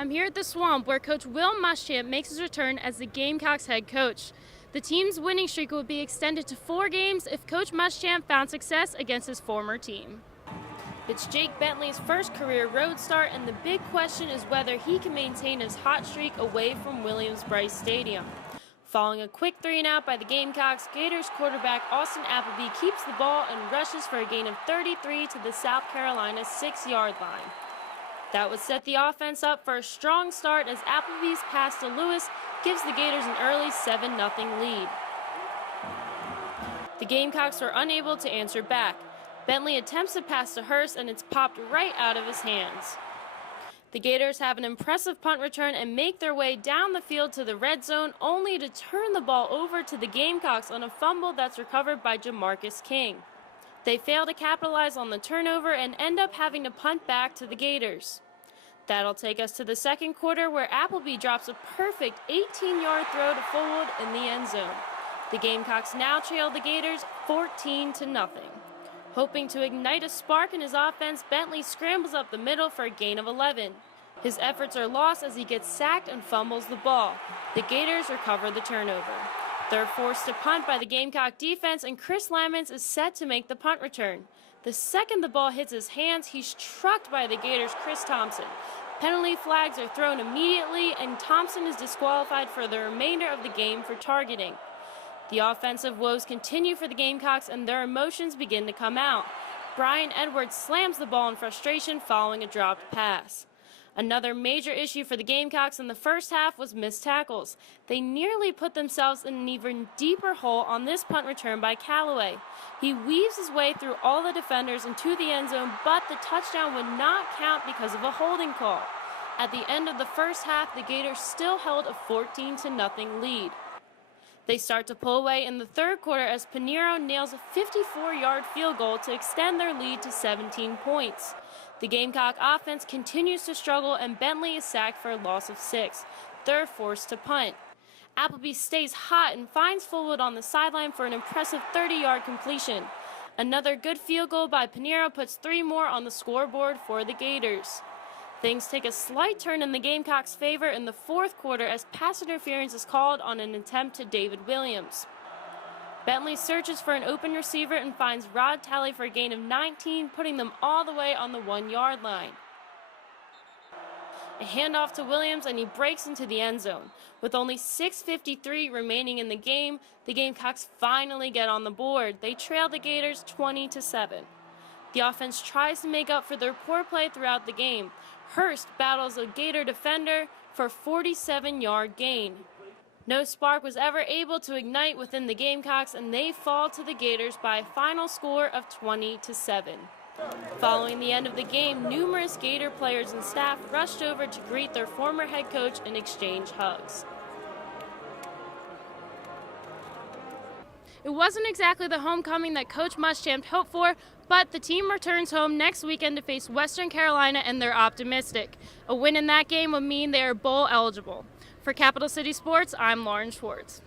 I'm here at the Swamp where Coach Will Muschamp makes his return as the Gamecocks head coach. The team's winning streak would be extended to 4 games if Coach Muschamp found success against his former team. It's Jake Bentley's first career road start, and the big question is whether he can maintain his hot streak away from Williams-Brice Stadium. Following a quick 3-and-out by the Gamecocks, Gators quarterback Austin Appleby keeps the ball and rushes for a gain of 33 to the South Carolina 6-yard line. That would set the offense up for a strong start as Appleby's pass to Lewis gives the Gators an early 7-0 lead. The Gamecocks were unable to answer back. Bentley attempts to pass to Hurst, and it's popped right out of his hands. The Gators have an impressive punt return and make their way down the field to the red zone, only to turn the ball over to the Gamecocks on a fumble that's recovered by Jamarcus King. They fail to capitalize on the turnover and end up having to punt back to the Gators. That'll take us to the second quarter, where Appleby drops a perfect 18-yard throw to Fullwood in the end zone. The Gamecocks now trail the Gators 14-0. Hoping to ignite a spark in his offense, Bentley scrambles up the middle for a gain of 11. His efforts are lost as he gets sacked and fumbles the ball. The Gators recover the turnover. They're forced to punt by the Gamecock defense, and Chris Lamons is set to make the punt return. The second the ball hits his hands, he's trucked by the Gators' Chris Thompson. Penalty flags are thrown immediately, and Thompson is disqualified for the remainder of the game for targeting. The offensive woes continue for the Gamecocks, and their emotions begin to come out. Brian Edwards slams the ball in frustration following a dropped pass. Another major issue for the Gamecocks in the first half was missed tackles. They nearly put themselves in an even deeper hole on this punt return by Callaway. He weaves his way through all the defenders into the end zone, but the touchdown would not count because of a holding call. At the end of the first half, the Gators still held a 14-0 lead. They start to pull away in the third quarter as Pinheiro nails a 54-yard field goal to extend their lead to 17 points. The Gamecock offense continues to struggle, and Bentley is sacked for a loss of 6. They're forced to punt. Appleby stays hot and finds Fullwood on the sideline for an impressive 30-yard completion. Another good field goal by Pinheiro puts 3 more on the scoreboard for the Gators. Things take a slight turn in the Gamecocks' favor in the fourth quarter as pass interference is called on an attempt to David Williams. Bentley searches for an open receiver and finds Rod Talley for a gain of 19, putting them all the way on the 1-yard line. A handoff to Williams, and he breaks into the end zone. With only 6:53 remaining in the game, the Gamecocks finally get on the board. They trail the Gators 20-7. The offense tries to make up for their poor play throughout the game. Hurst battles a Gator defender for a 47-yard gain. No spark was ever able to ignite within the Gamecocks, and they fall to the Gators by a final score of 20-7. Following the end of the game, numerous Gator players and staff rushed over to greet their former head coach and exchange hugs. It wasn't exactly the homecoming that Coach Muschamp hoped for, but the team returns home next weekend to face Western Carolina, and they're optimistic. A win in that game would mean they are bowl eligible. For Capital City Sports, I'm Lauren Schwartz.